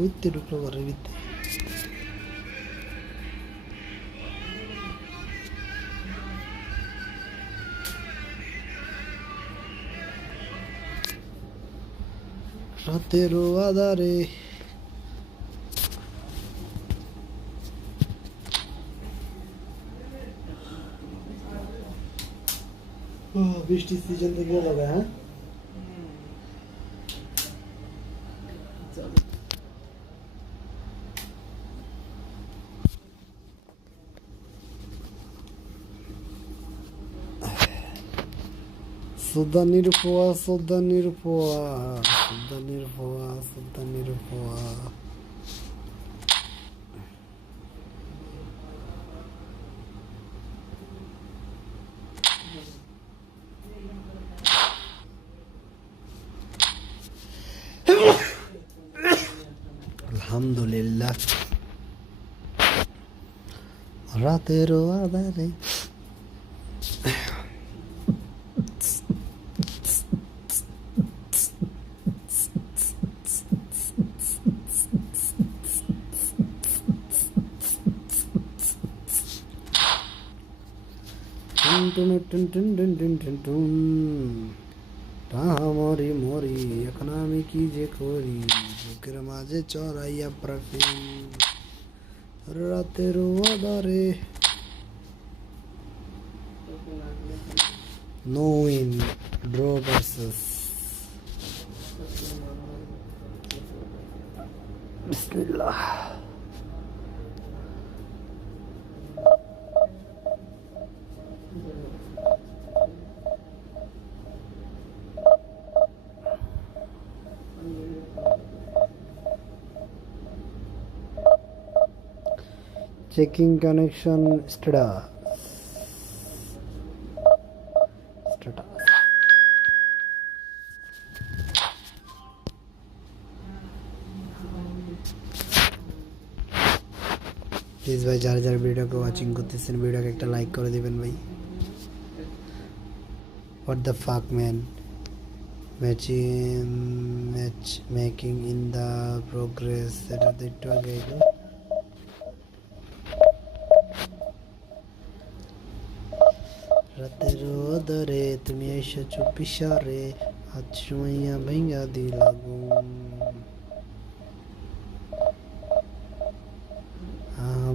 কইতে ঢুকলো ঘরের ভিতরে। রাতেরও আধারে বৃষ্টির সিজন থেকে গেল হ্যাঁ সুদানির পোয়া সুদানির পোয়া সুদানির পোয়া সুদানির পোয়া আলহামদুলিল্লাহ রাতেরও আধারে মরি মরি এখন আমি কি যে করি বুকের মাঝে চড়াইয়া প্রাফিন রাতের আধারে নো উইন ড্র ভার্সেস বিসমিল্লাহ checking connection status প্লিজ ভাই যারা যারা ভিডিওকে ওয়াচিং করতেছেন ভিডিওকে একটা লাইক করে দিবেন ভাই what the fuck man match making in the progress এটা তো একটু আগে গেল রাতের আধারে তুমি এসেছো পিছারে হাত ছুঁইয়া ভাঙা দিলা ঘুম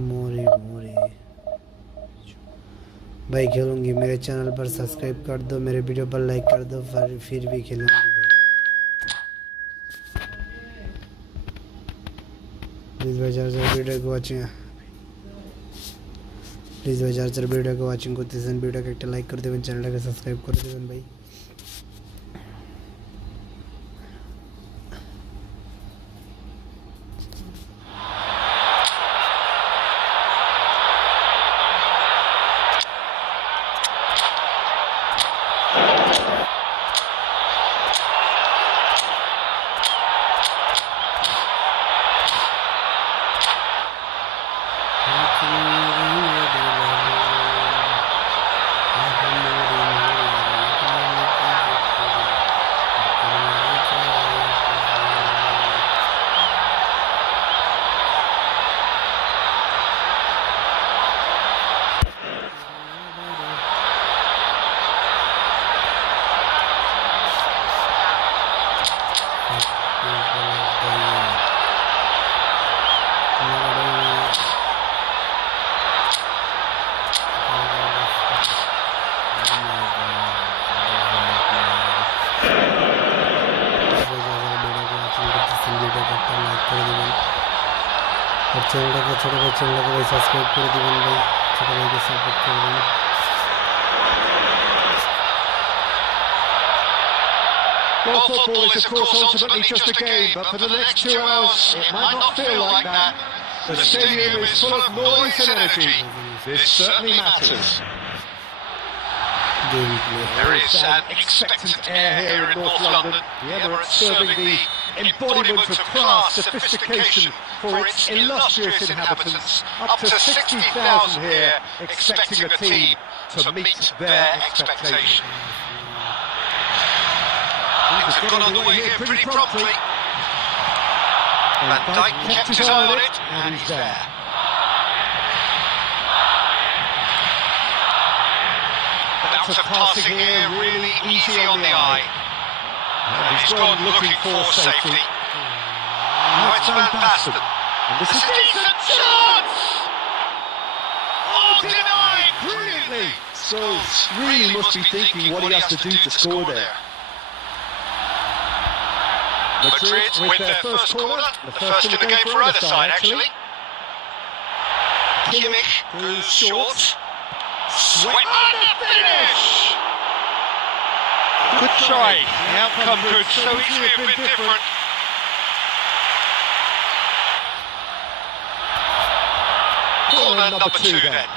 मोरे मोरे भाई खेलूंगी मेरे चैनल पर सब्सक्राइब कर दो मेरे वीडियो पर लाइक कर दो फिर भी खेलूंगी भाई प्लीज़ भाई ज़रा वीडियो को वाचिंग प्लीज़ भाई ज़रा वीडियो को वाचिंग करते हैं वीडियो को एक लाइक कर देवें चैनल को सब्सक्राइब कर देवें भाई चैनल को सब्सक्राइब कर दिবেন भाई ছোট ভাইকে সাপোর্ট করবেন Well, football is of course ultimately just a game, but for the next 2 hours it might not feel like that. The stadium is full of noise and energy. This certainly matters. There is an expectant air here in North London. The Emirates serving the embodiment of class, sophistication for its illustrious inhabitants. Up to 60,000 here expecting the team to meet their expectation. Things have got underway here pretty promptly. Van Dijk kept his eye on it, and he's there. Bounce of passing here, really easy on the eye. And he's gone looking for safety. Now it's Van Basten. And this is a decent chance! Oh, denied brilliantly! Scholes really must be thinking what he has to do to score there. Madrid with their first corner, the first in the game for either side actually. Kimmich goes short. Sweat and the finish! Good try, the outcome could so easily have been different. Corner number 2 then.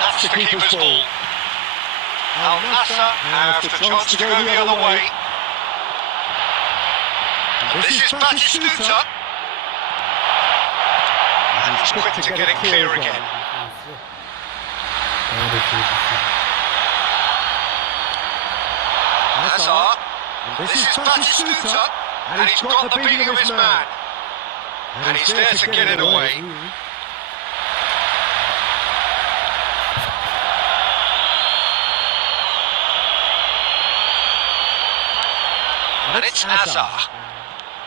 That's the keeper's ball. Al Nassr have the chance to go the other way. And this is Batistuta. And he's quick to get it clear again. Hazard. And this is Batistuta. And he's got the beating of his man. And he's there to get it away. And it's Hazard.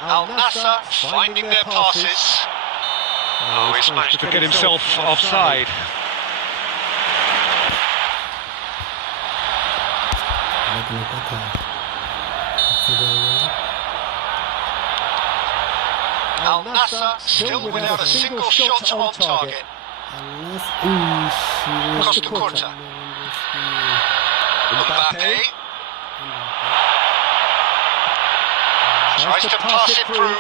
Al Nassr finding their passes. Oh, he's managed to get himself offside. Al Nassr still without a single shot on target. Costa. Mbappe. Tries to pass it through.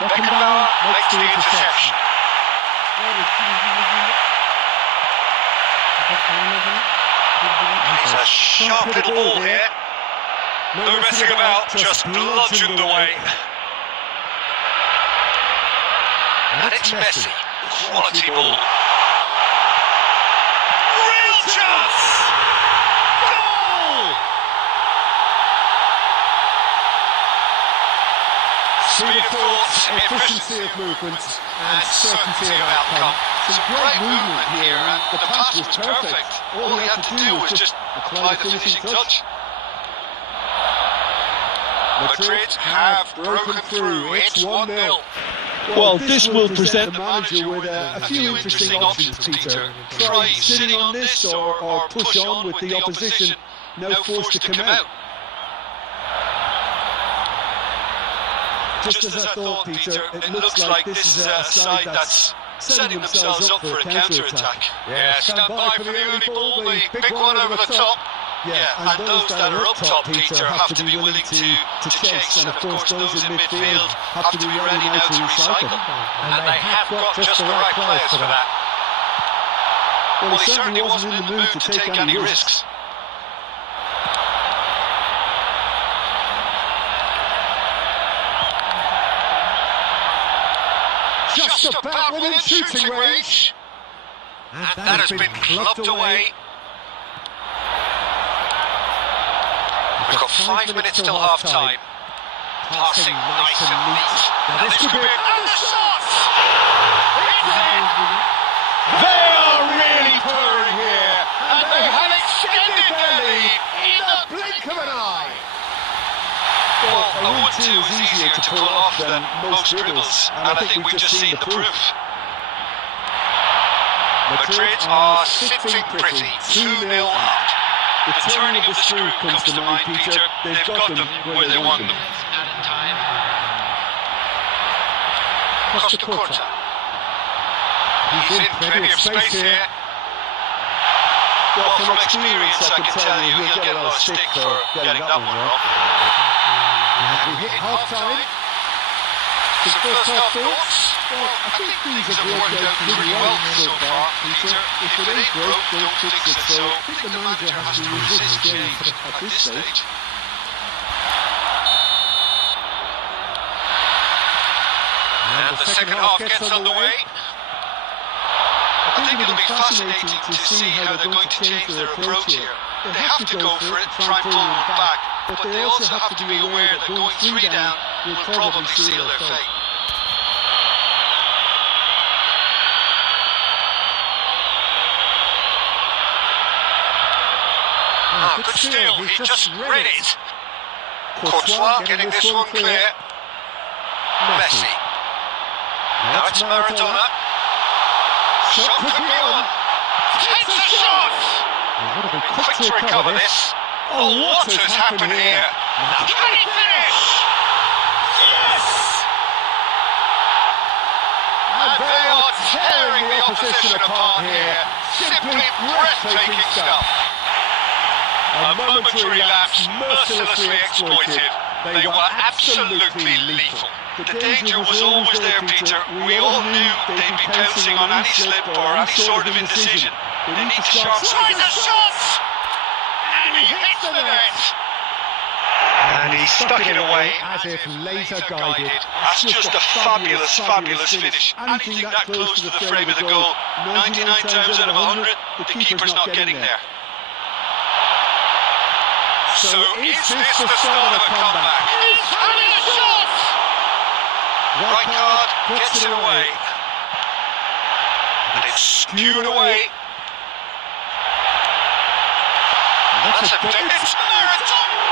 Beckenbauer makes the interception. He's a sharp little ball here. No messing about, just bludgeoned away. And it's Messi. Quality ball. Real chance! Goal! Speed of thought, efficiency of movement, and certainty of outcome. Some great movement here, and the pass was perfect. All he had to do was just apply the finishing touch. Madrid have broken through. It's 1-0. Well, this will present the manager with a few interesting options, Peter. Try sitting on this or push on with the opposition. No force to come out. Just as I thought, Peter, it looks like this is a side that's setting themselves up for a counter-attack. Yeah, stand by for the early ball, the big one over the top. Yeah, and those that are up top, Peter, have to be willing to chase, and of course those in midfield have to be ready now to recycle. And they have got just the right players for that. Well, he certainly wasn't in the mood to take any risks. Just about within shooting range. And that has been clubbed away. We've got 5 minutes till half time. Passing nice and neat. Now this could be another shot! They are really purring here, and they have extended their lead in the blink of an eye. Well, a 1-2 is easier to pull off than most dribbles, and I think we've just seen the proof. Madrid are sitting pretty, 2-0 up. The turning of the screw comes to mind, Peter. They've got them where they want them. Costa. He's in plenty of space here. Well, from experience, I can tell you he'll get a lot of stick for getting that one wrong. We hit half-time. Some first half thoughts? Well, I think things have worked out pretty well so far, Peter. If it ain't broke, don't fix it. So I think the manager has to resist this game at this stage. And the second half gets underway. I think it'll be fascinating to see how they're going to change their approach here. They have to go for it and try and pull them back, but they also have to be aware that going 3 down will probably seal their fate. Good steal, he just read it. Courtois getting this one clear. Messi. Now it's Maradona. Shot could be on. Takes a shot! What a quick to recover this. Oh, what has happened here? Now can he finish? Yes! And they are tearing the opposition apart here. Simply breathtaking stuff. A momentary lapse mercilessly exploited. They were absolutely lethal. The danger was always there, Peter. We all knew they'd be pouncing on any slip or any sort of indecision. They need to sharp. Tries a shot! And he hits the net! And he stuck it away as if laser guided. That's just a fabulous, fabulous finish. Anything that close to the frame of the goal, 99 times out of 100, the keeper's not getting there. So is this the start of a comeback? He's having a shot! Right card gets it away. And it's skewed away. And that's a bit. It's Maradona!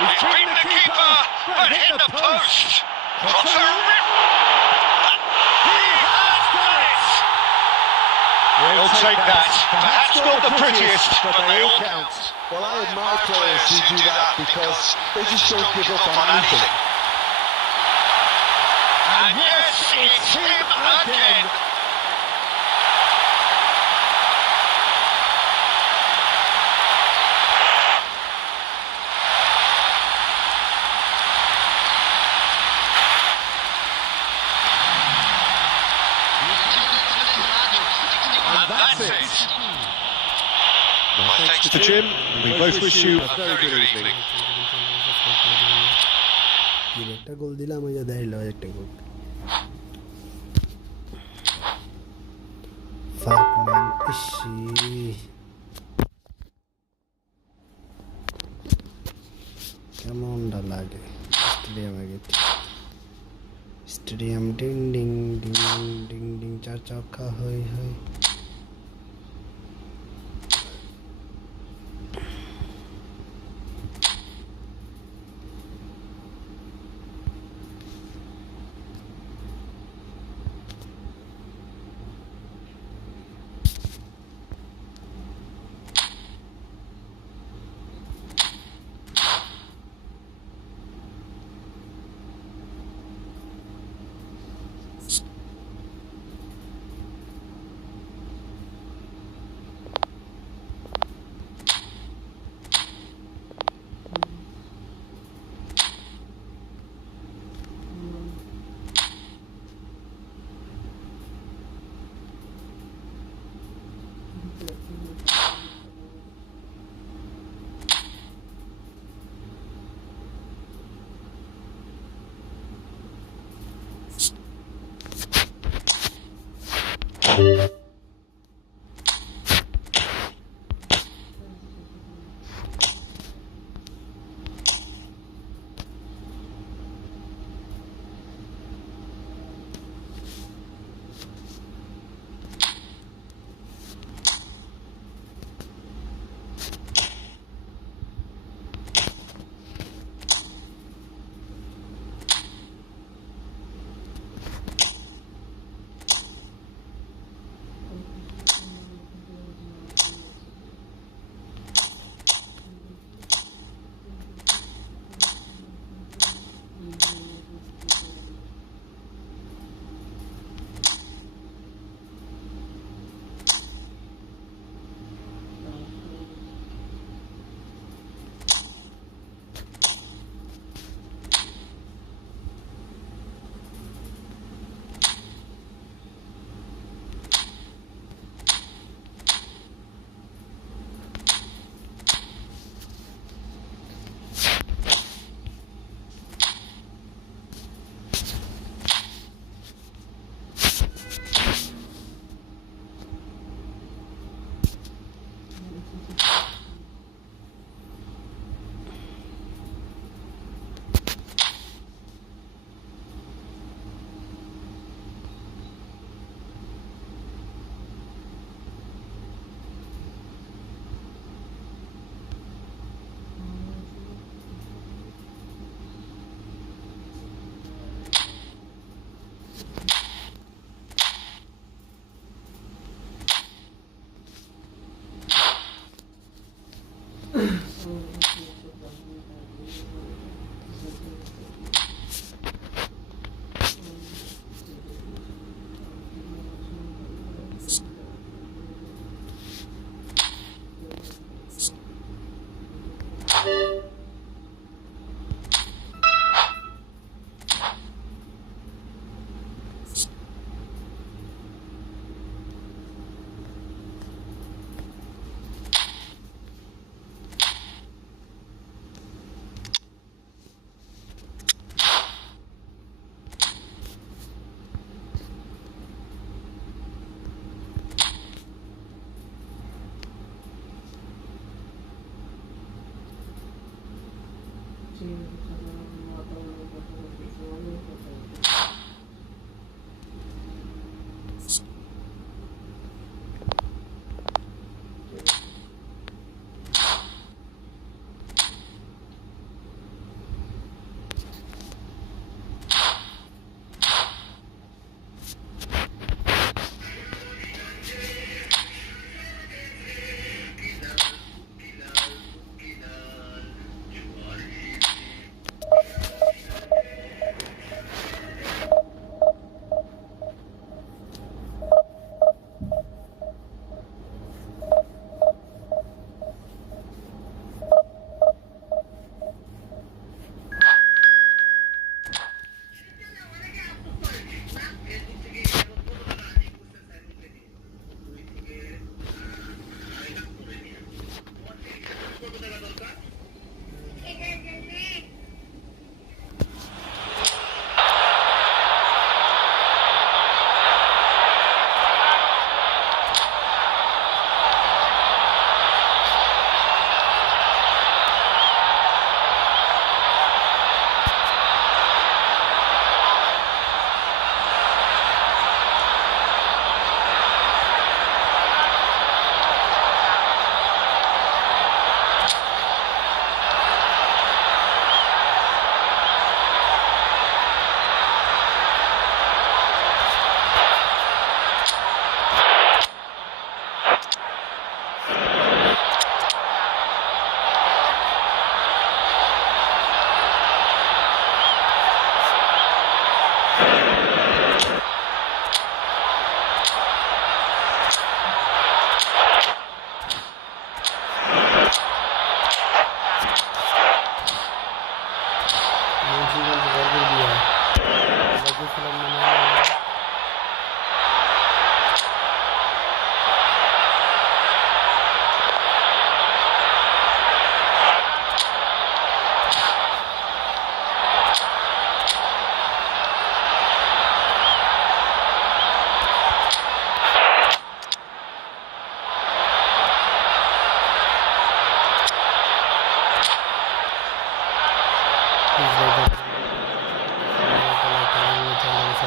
He's beaten the keeper, but hit the post. What a rip! He has done it! We'll take that. Perhaps not the prettiest, but they all count. Well, I admire players who do that because they just don't give up on anything. And yes, it's him again. And that's it. My thanks to Jim. We both wish you a very good evening. একটা গোল দিলাম, ওই যে দেয় লয় একটা গোল। Fuck man, EC কেমনটা লাগে স্টেডিয়ামে গেছি। Stadium ding ding ding ding ding চার চাকা হই হই।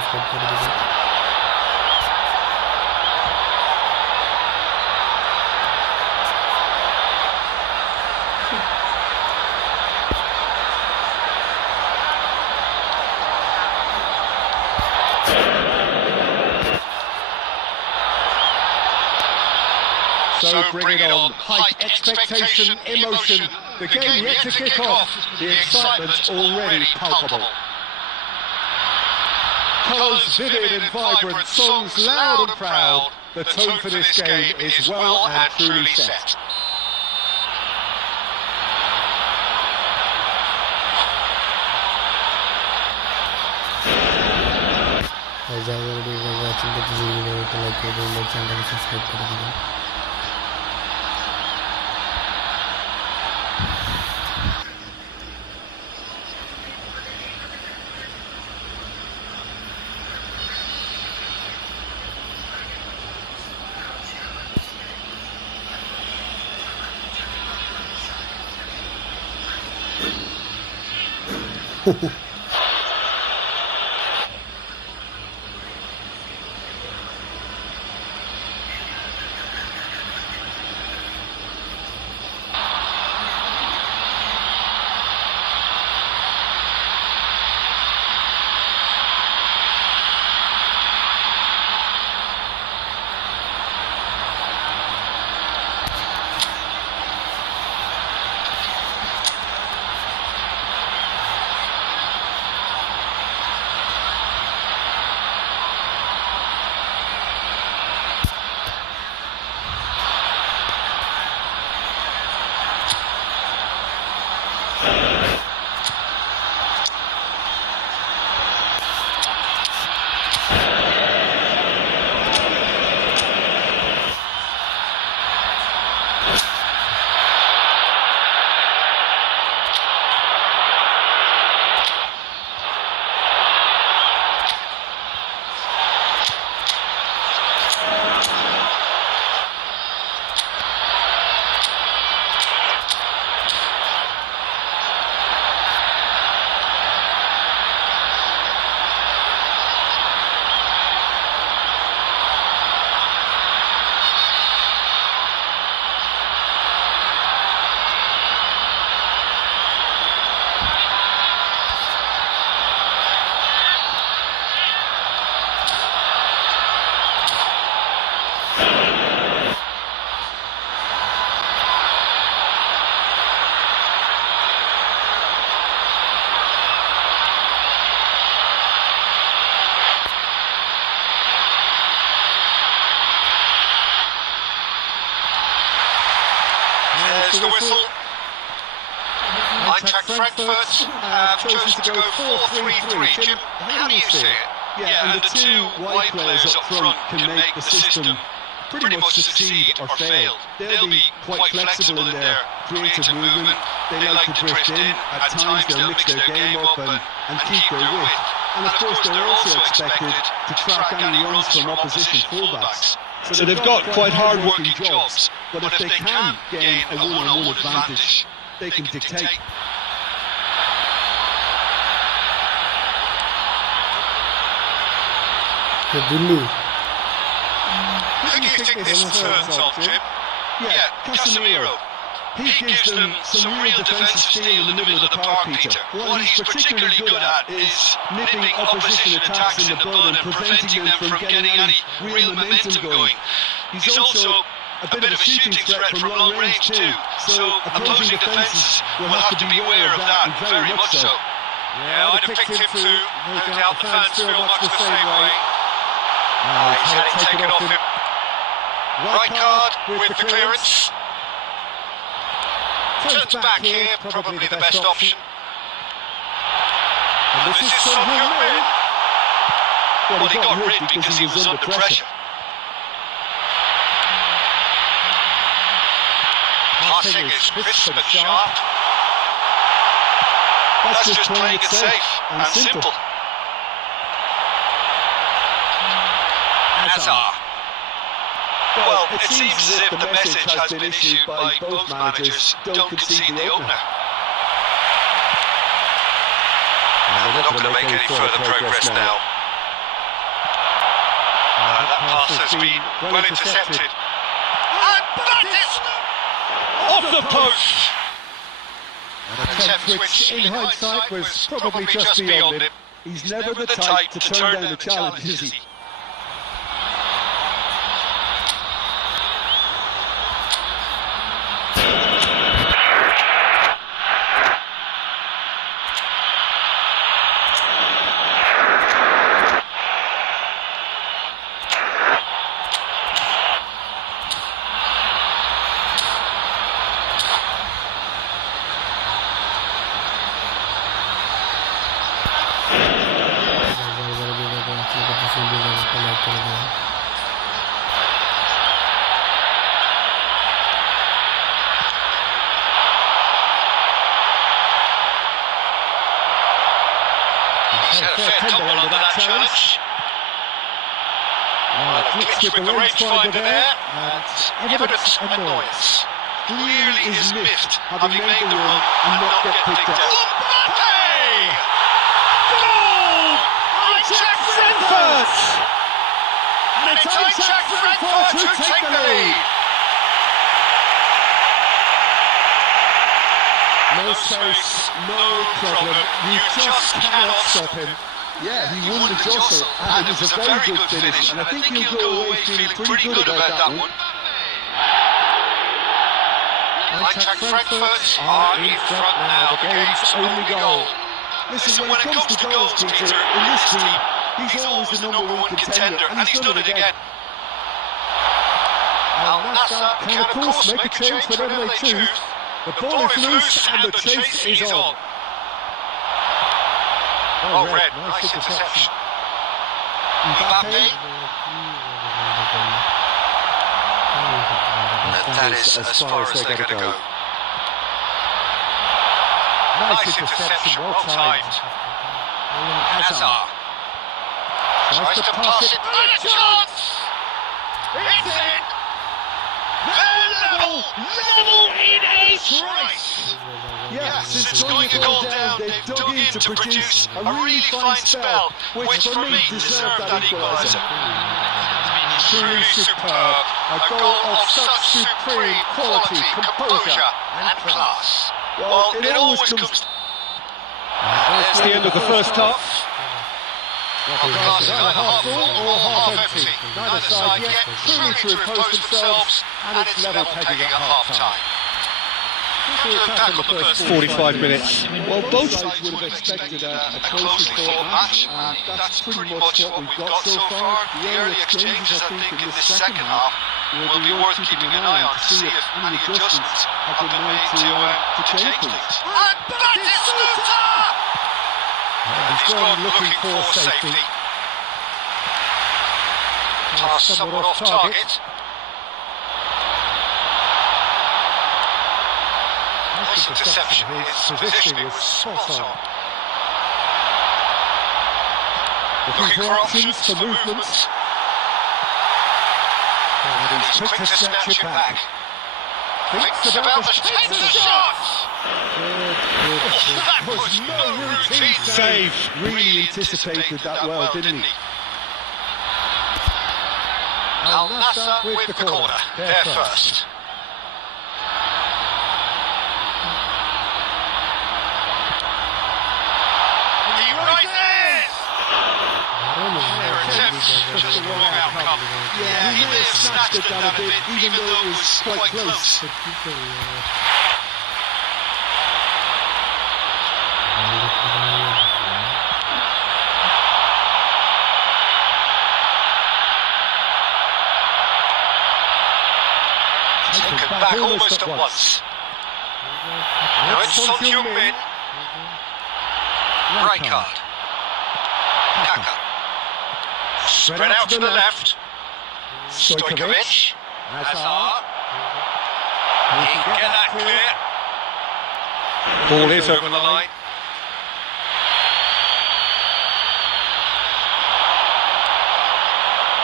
सब्सक्राइब कर दीजिए। So bring it on. Hype, expectation, emotion. The game yet to kick off. The excitement's already palpable. Colours vivid and vibrant, songs loud and proud. The tone for this game is well and truly set. watching the video, like the channel, subscribe कर दीजिए। There's the whistle. Eintracht Frankfurt have chosen to go 4-3-3. Jim, how do you see it? Yeah, and the two wide players up front can make the system pretty much succeed or fail. They'll be quite flexible in their creative movement. They like to drift in. At times they'll mix their game up and keep their width. And of course they're also expected to track any runs from opposition fullbacks. So they've got quite hard-working jobs, but if they can gain a one-on-one advantage, they can dictate. Billy. Who do you think this turns on, Jim? Yeah, Casemiro. He gives them some real defensive steel in the middle of the park, Peter. What he's particularly good at is nipping opposition attacks in the bud and preventing them from getting any real momentum going. He's also a bit of a shooting threat from long range too, so opposing defences will have to be aware of that, and very much so. Yeah, I'd have picked him too. No doubt the fans feel much the same way. He's had it taken off him. Right card with the clearance. Turns back here, probably the best option. And this is Son Heung-min. Well, he got rid because he was under pressure. Passing is crisp and sharp. That's just playing it safe and simple. Hazard. Well, it seems as if the message has been issued by both managers: don't concede the opener. And they're not going to make any further progress now. pass has been well intercepted. And that is off the post! An attempt which, in hindsight, was probably just beyond him. He's never the type to turn down a challenge, is he? He's had a fair tumble under that challenge. Well, glitch with the rangefinder there, and evidence annoyance. Clearly is miffed, having made the run and not get picked up. Mbappe! Goal! Eintracht Frankfurt! And it's Eintracht Frankfurt who take the lead. No space, no problem. You just cannot stop him. Yeah, he won the jostle, and it was a very good finish. And I think he'll go away feeling pretty good about that one. Eintracht Frankfurt are in front now, the game's only goal. Listen, when it comes to goals, Peter, in this team, he's always the number one contender, and he's done it again. Al Nassr can of course make a change whenever they choose. The ball is loose and the chase is on. Oh, red, nice interception. Mbappe. And that is as far as they're going to go. Nice interception, well timed. Hazard. Tries to pass it, and a chance! It's in! Level in a trice! Yeah, Since going a goal down, they've dug in to produce a really fine spell, which for me deserved that equaliser. Truly superb, a goal of such supreme quality, composure and class. Well, it always comes... That's the end of the first half. Glass either half full or half empty. Neither side yet truly to impose themselves, and it's level pegging at half-time. Back on the first 45 minutes. Well, both sides would have expected a closely fought match, and that's pretty much what we've got so far. The early exchanges, I think, in this second half will be worth keeping an eye on to see if any adjustments have been made to change things. And that is Suter! He's gone looking for safety. Pass somewhat off target. Nice interception. His positioning was spot on. Looking for options for movement. And he's quick to snatch it back. Thinks about the chance of shot! That was no routine save. Really anticipated that well, didn't he? Al Nassr with the corner. They're first. He rises! Their attempts, just the wrong outcome. Yeah, he may have snatched it down a bit, even though it was quite close. Taken back almost at once. Now it's Son Heung-min. Rijkaard. Kaka. Spread out to the left. Stojkovic. Hazard. He can get that clear. Ball is over the line.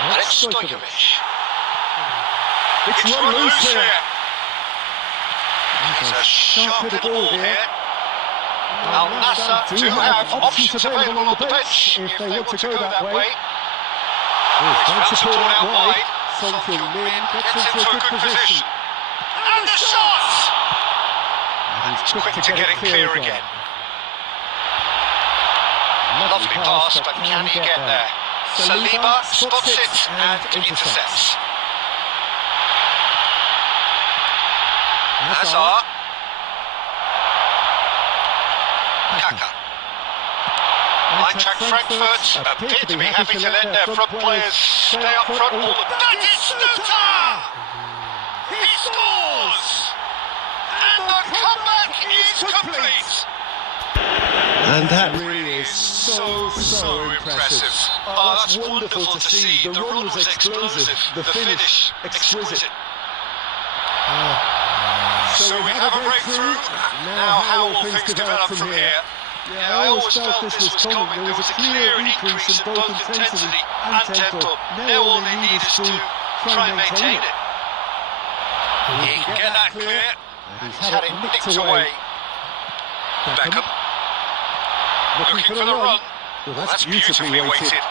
And it's Stojkovic. It's run loose here. He's a sharp hit ball here. Al Nassr do have options available on the bench if they want to go that way. Well, support out wide. Song Min gets into a good position. And the shot! And he's quick to get it clear again. Lovely pass, but can he get there? Saliba spots it and intercepts. Hazard. Kaka. Eintracht Frankfurt appear to be happy to let their front players stay up front all the time. That is Stuta! He scores! And the comeback is complete! And that really is so impressive. Oh, that's wonderful to see. The run was explosive, the finish exquisite. So we have a breakthrough. Now how will things develop from here? Yeah, I always felt this was coming. There was a clear increase in both intensity and tempo. Now all they need is to try and maintain it. He can get that clear. He's had it nicked away. Beckham. Looking for the run. Well, that's beautifully weighted.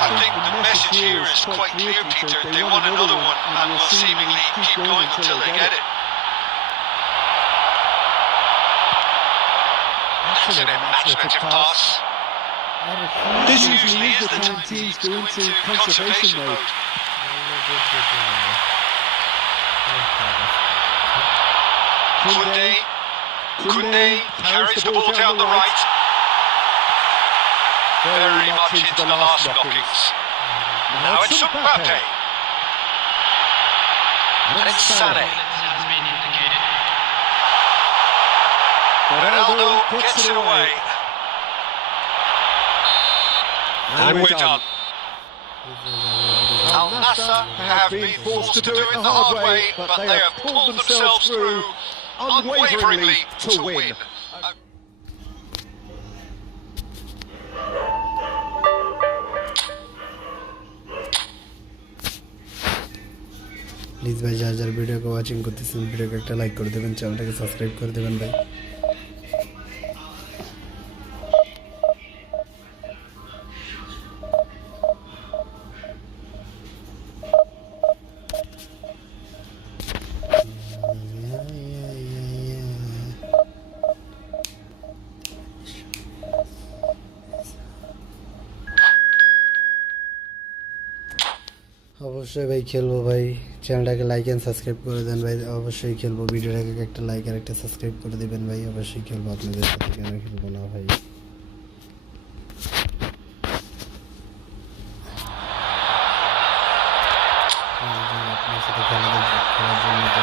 I think the message here is quite clear, Peter. They want another one and will seemingly keep going until they get it. That's an imaginative pass. This usually is the time teams go into conservation mode. Koundé carries the ball down the right. Very much into the last knockings. Now it's Mbappe. And it's Sané. Ronaldo gets it away. And we're done. Al Nassr have been forced to do it the hard way, but they have pulled themselves through unwaveringly to win. Please भाई jar jar video को watching करते समय video को एक like कर देवें channel को subscribe कर देवें भाई অবশ্যই ভাই খেলবো ভাই চ্যানেলটাকে লাইক এন্ড সাবস্ক্রাইব করে দেন ভাই অবশ্যই খেলবো ভিডিওটাকে একটা লাইক আর একটা সাবস্ক্রাইব করে দিবেন ভাই অবশ্যই খেলবো আপনাদের সাথে কেন খেলবো না ভাই আপনার সাথে খেলার জন্য তো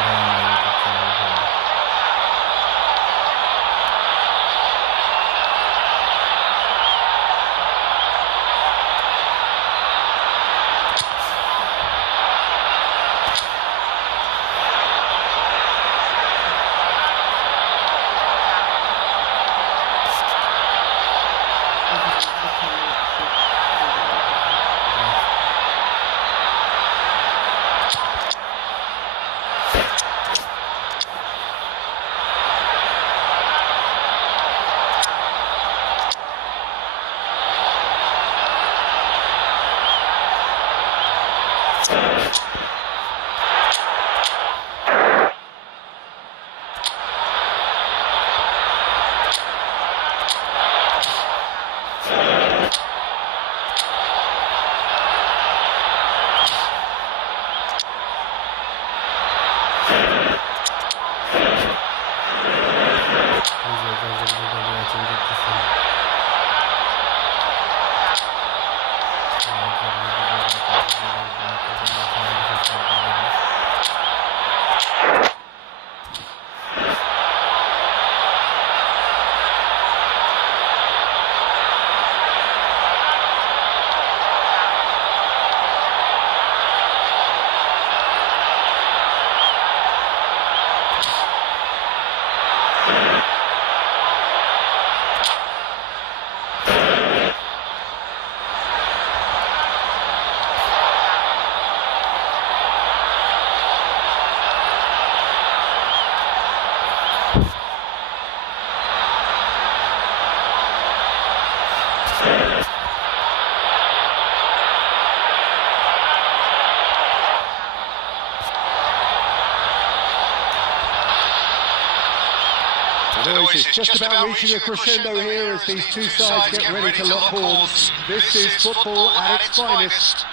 boys, it's just about reaching a crescendo here as these two sides get ready to lock horns. This is football at its finest.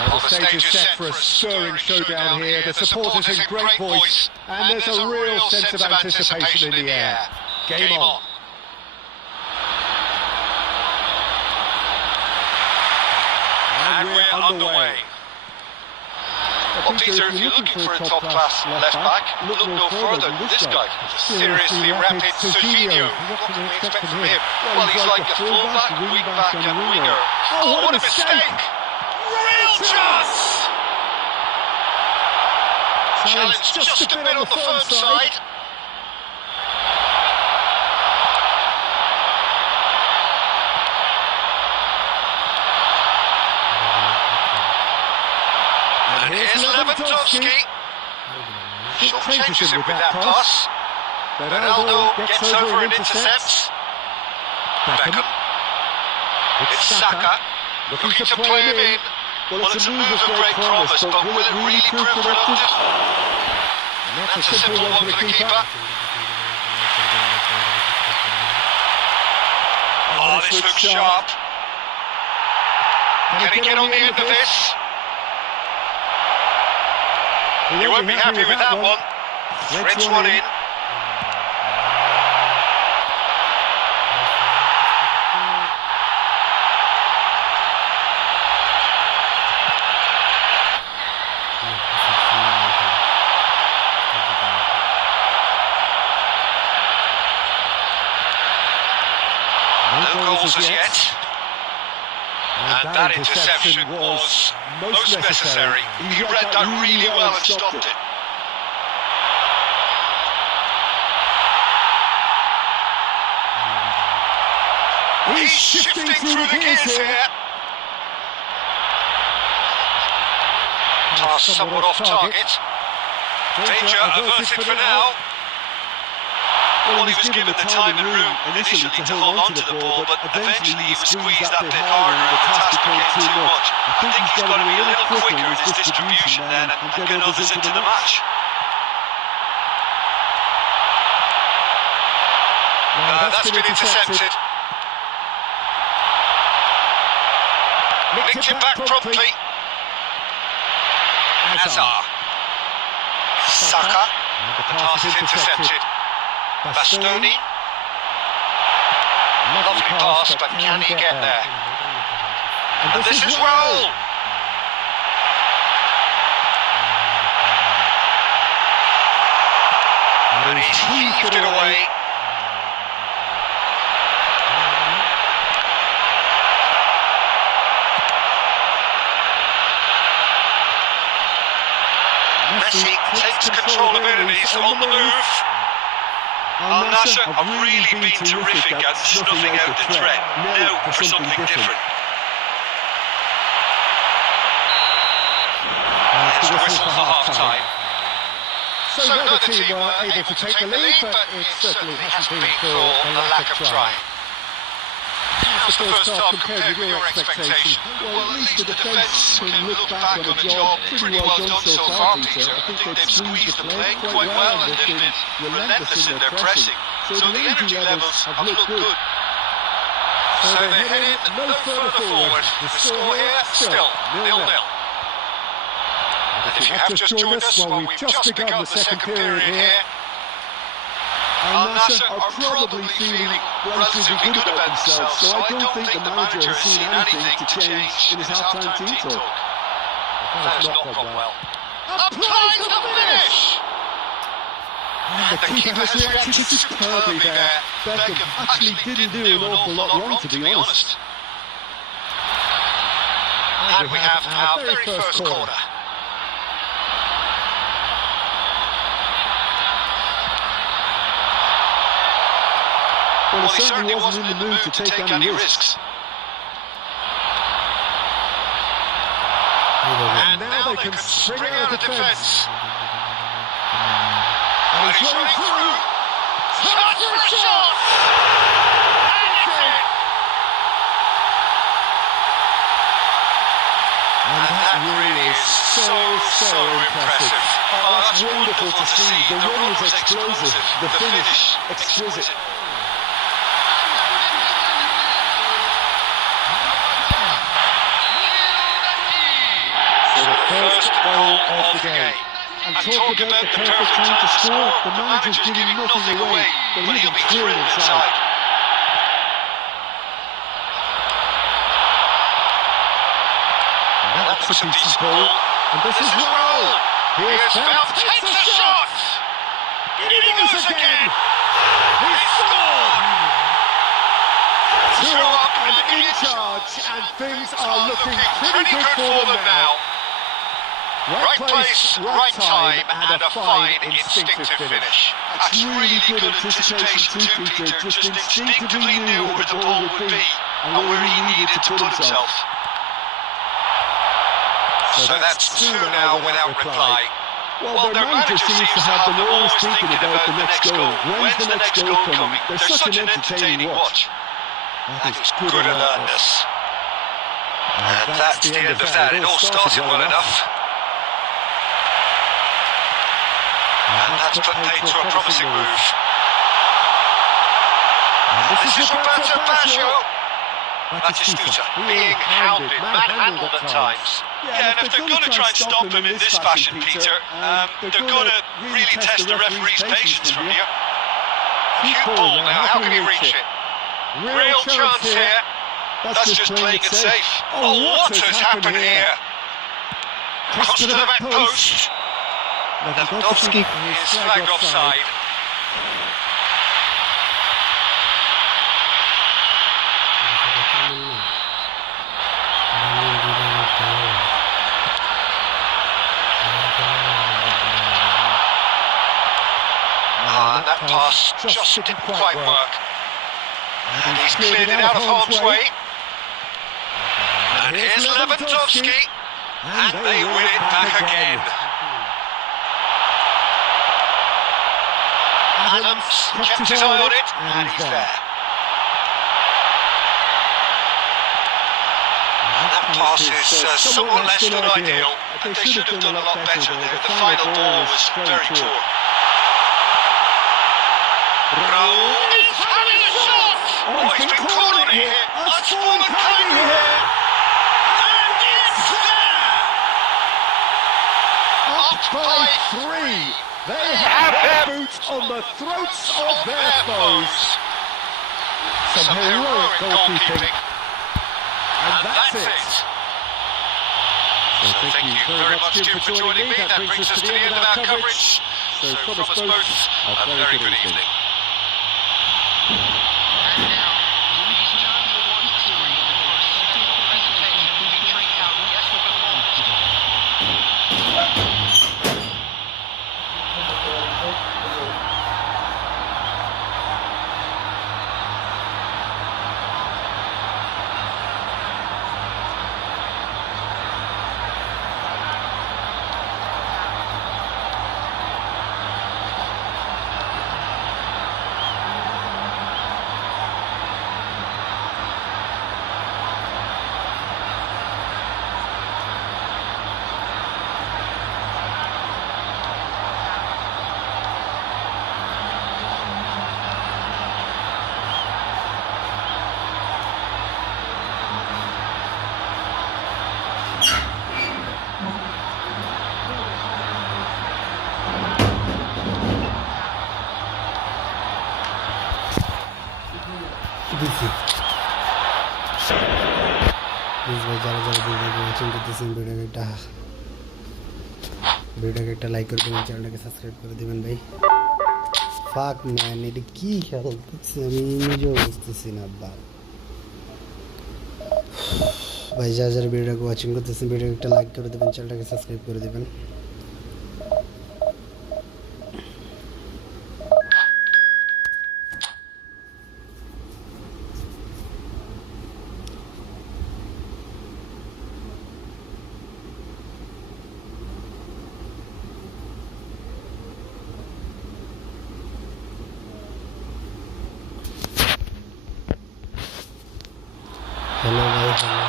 Well, the stage is set for a stirring showdown here. The supporters in great voice, and there's a real sense of anticipation in the air. Game on. And we're underway. Well, Peter, if you're looking for a top-class left-back, look no further than this guy. Seriously rapid Serginho. What can we expect from him? Well, he's like a full-back, wing-back and winger. Oh, what a mistake! Real chance! Challenge just a bit on the firm side. And here's Lewandowski. She'll changes him with that pass. Ronaldo gets over and intercepts. Beckham. It's Saka. Looking to play him in. Well, it's a move of great promise, but will it really prove productive? And that's a simple one for the keeper. Oh, this looks sharp. Can he get on the end of this? He won't be happy with that one. Threads one in. No goals as yet. And that interception was most necessary. He read that really well and stopped it. He's shifting through the gears here. Pass somewhat off target. Danger averted for now. Well, he was given the time and room initially to hold on to the ball, but eventually he was squeezed that bit harder and the task became too much. I think he's got to be a little quicker in his distribution then and get others into the match. That's been intercepted. Nicked him back promptly. Hazard. Saka. The pass is intercepted. Bastoni. Lovely pass, but can he get there? And this is Raul. And he's heaved it away. Messi takes control of it and he's on the move. Al Nassr have really been terrific at snuffing out the threat. Now for something different. Here's the whistle for half-time. So neither team were able to take the lead, but it certainly hasn't been for a lack of trying. How's the first half compared with your expectation? Well, at least the defence can look back on a job pretty well done so far, Peter. I think they've squeezed the play quite well and they've been relentless in their pressing. So the energy levels have looked good. So they're heading no further forward. The score here, still 0-0. And if you have just joined us, well, we've just begun the second period here. Al Nassr are probably feeling relatively good about themselves, so I don't think the manager has seen anything to change in his half-time team talk. That has not gone well. Applies the finish! And the keeper has reacted superbly there. Beckham actually didn't do an awful lot wrong, to be honest. And we have our very first corner. Well, he certainly wasn't in the mood to take any risks. And now they can spring out of defence. And he's running through. Shot for a shot! And that really is so impressive. Oh, that's That's wonderful to see. The run was explosive, the finish exquisite. So the first goal of the game. And talk about the perfect time to score. The manager's giving nothing away, but he'll be thrilled inside. And that's a decent goal. And this is Raul. Here's Val, takes a shot! In he goes again! He scored! 2 up and in charge, and things are looking pretty good for them now. Right place, right time, and a fine instinctive finish. That's really good anticipation too, Peter. Just instinctively knew where the ball would be and where he needed to put himself. So that's 2 now without reply. Well, their manager seems to have them always thinking about the next goal. When's the next goal coming? They're such an entertaining watch. That is good alertness. And that's the end of that. It all started well enough. And that's paid to a promising move. And this is Roberto Baggio. Batistuta being hounded, manhandled at times. Yeah, and if they're going to try and stop him in this fashion, Peter, they're going to really test the referee's patience from here. Cute ball now, how can he reach it? Real chance here. That's just playing it safe. Oh, what has happened here? Cross to the back post. Lewandowski is flagged offside. That pass just didn't quite work. And he's cleared it out of harm's way. And here's Lewandowski. And they win it back again. Adams kept his eye on it, and he's there. And that pass is somewhat less than ideal. They should have done a lot better there. The final ball was very poor. Raul is having a shot! Oh, he's been caught on it here! That's fallen kindly here! And it's there! Up by 3! They have their boots on the throats of their foes! Some heroic goalkeeping. And that's it! So thank you very much, Jim, for joining me. That brings us to the end of our coverage. So from us both, a very good evening. ভিডিওকে একটা like করে দিবেন, চ্যানেলটাকে subscribe করে দিবেন ভাই। ফাক man, এটা কি খেলতেছি আমি নিজেও বুঝতেছি না ভাই। যারা ভিডিওটাকে ওয়াচিং করতেছেন ভিডিওকে একটা লাইক করে দিবেন, চ্যানেলটাকে সাবস্ক্রাইব করে দিবেন। हेलो भाई, hello.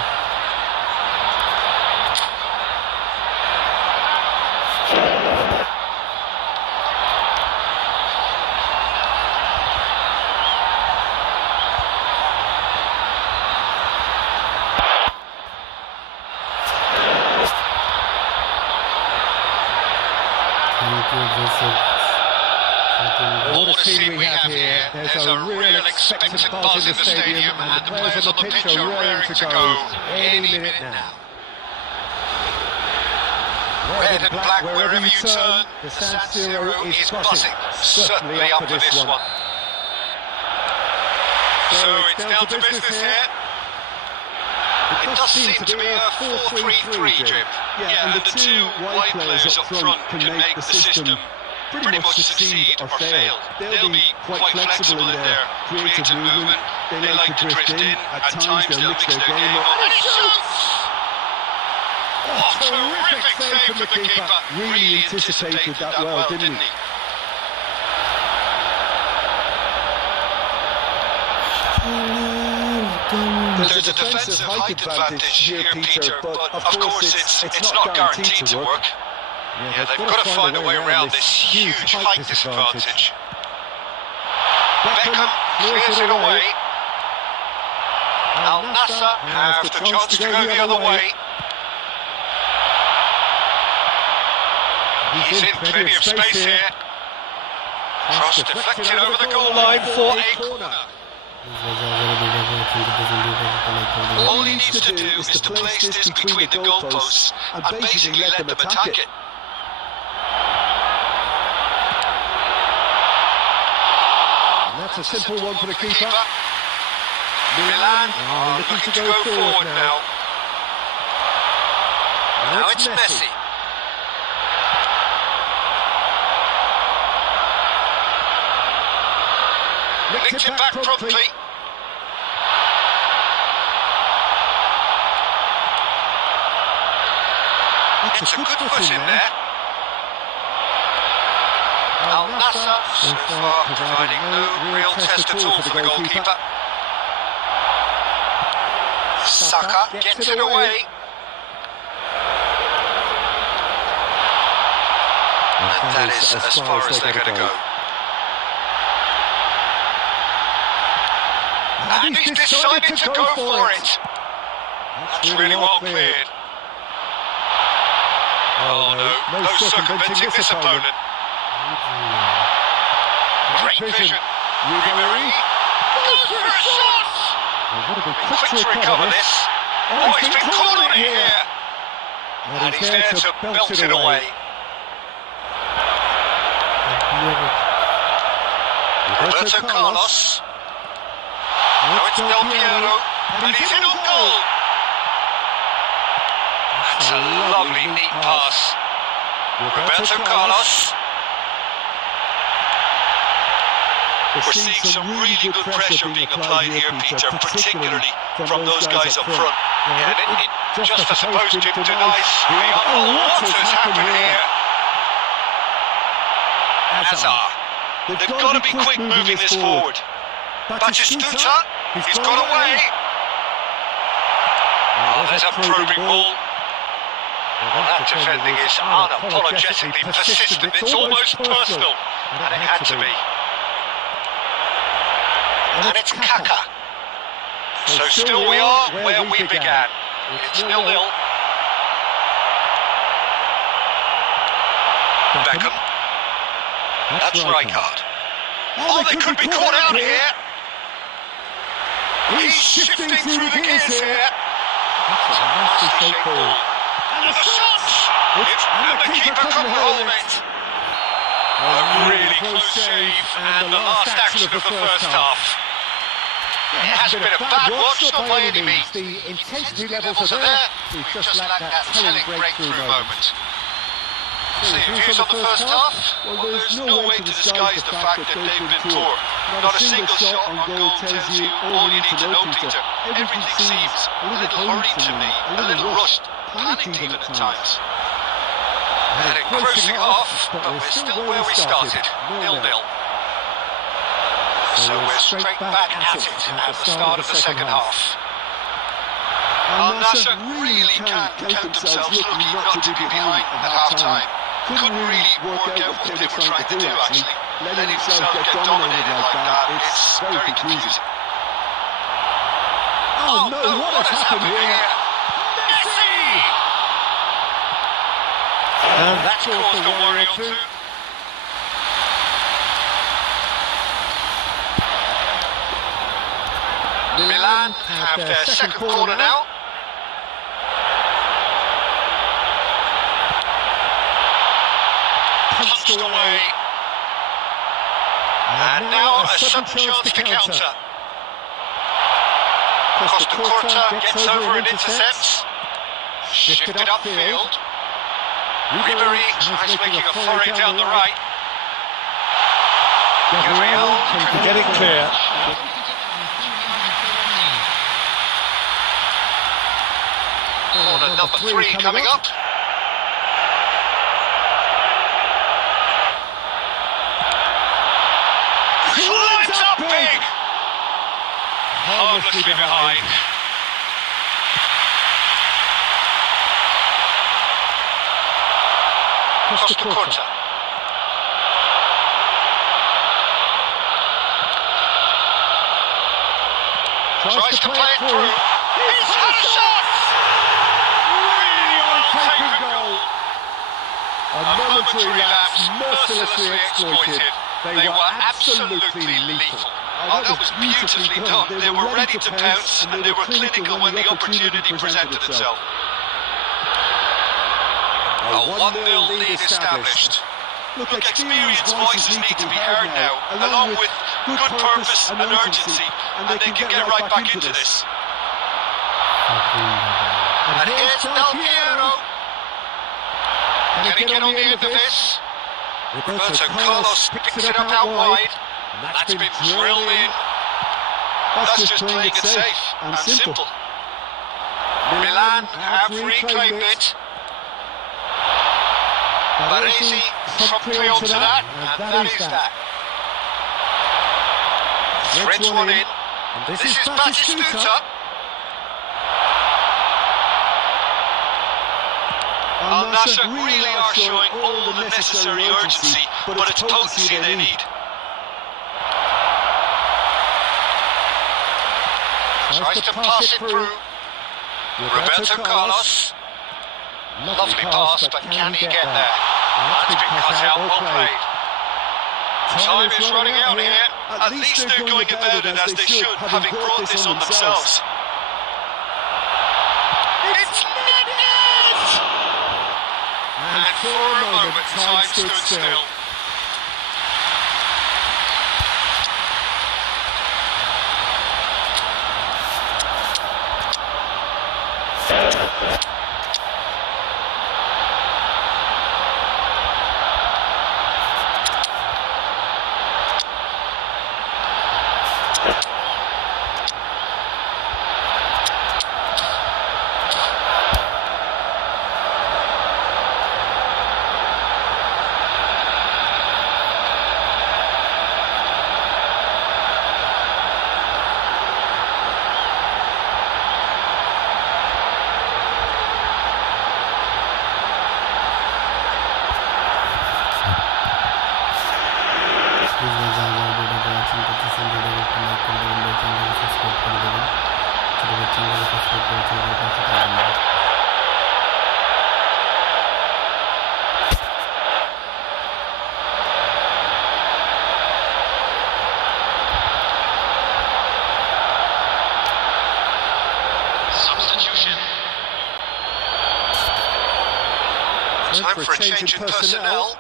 a real expectant buzz in the stadium, and the players on the pitch are raring to go any minute now. Red and black wherever you turn, the San Siro is buzzing, certainly up for this one. So it's down to business here. It does seem to be a 4-3-3, Jim. Yeah, and the two wide players up front can make the system pretty much succeed or fail. They'll be quite flexible in their creative movement. They like to drift in. At times they'll mix their game up. And he shoots! Oh, terrific save from the keeper. Really anticipated that well, didn't he? There's a defensive height advantage here, Peter, but of course it's not guaranteed to work. Yeah, they've got to find a way around this huge height disadvantage. Beckham clears it away. Al Nassr have the chance to go the other way. He's in plenty of space here. Cross deflected over the goal line for a corner. All he needs to do is to place this between the goalposts and basically let them attack it. And that's a simple one for the keeper. Milan are looking to go forward now. Now it's Messi. Nicked it back promptly. It's a good foot in there. Al Nassr so far providing no real test at all for the goalkeeper. Saka gets it away. And that is as far as they're going to go. And he's decided to go for it. That's really well cleared. Oh no, no circumventing this opponent. Great vision. Ribéry goes for a shot. Quick to recover this. Oh, he's been caught on it here. And he's there to belt it away. Roberto Carlos. Now it's Del Piero, and he's in on goal. That's a lovely, neat pass. Roberto Carlos. We're seeing some really good pressure being applied here, Peter, particularly from those guys up front. And it just, I suppose, Jim denies what has happened here. Hazard. They've got to be quick moving this forward. Batistuta, he's got away. Oh, there's a probing ball. Well, that defending is unapologetically persistent. It's almost personal. And it had to be. And it's Kaka. So still we are where we began. It's 0-0. Beckham. That's Rijkaard. Oh, they could be caught out here. He's shifting through the gears here. That's a nasty shape ball. And the shot! And the keeper couldn't hold it. A really close save and the last action of the first half. It hasn't been a bad watch, not by any means. The intensity levels are there. We've just lacked that telling breakthrough moment. So your views on the first half? Well, there's no way to disguise the fact that they've been poor. Not a single shot on goal tells you all you need to know, Peter. Everything seems a little hurried to me, a little rushed, panicked even at times. And engrossing off, but we're still where we started, 0-0. So we're straight back at it at the start of the second half. Al Nassr really can count themselves looking not to be behind at half-time. Couldn't really work out what they were trying to do, actually. Letting himself get dominated like that, it's very confusing. Oh no, what has happened here? Messi! And that's caused a worry or two. Milan have their second corner now. Punched away. And now a sudden chance to counter. Costa gets over and intercepts. Shifted upfield. Ribery tries making a foray down the right. Gabriel can get it clear. Corner number 3 coming up. Climbs up big! Harmlessly behind. Costa. Tries to play it through. He's had a shot! Really well-taken goal. A momentary lapse, mercilessly exploited. They were absolutely lethal. Oh, that was beautifully done. They were ready to pounce and they were clinical when the opportunity presented itself. A 1-0 lead established. Look, experienced voices need to be heard now, along with good purpose and urgency, and they can get right back into this. And here's Del Piero. Can he get on the end of this? Roberto Carlos picks it up out wide. That's been drilled in. That's just playing it safe and simple. Milan have reclaimed it. Baresi promptly onto that, and that is that. Threads one in. This is Batistuta. Al Nassr really are showing all the necessary urgency, but it's potency they need. Tries to pass it through. Roberto Carlos. Lovely pass, but can he get there? That's been cut out, well played. Time is running out here. At least they're going about it as they should, having brought this on themselves. It's netted! And for a moment, time stood still. Time for a change in personnel.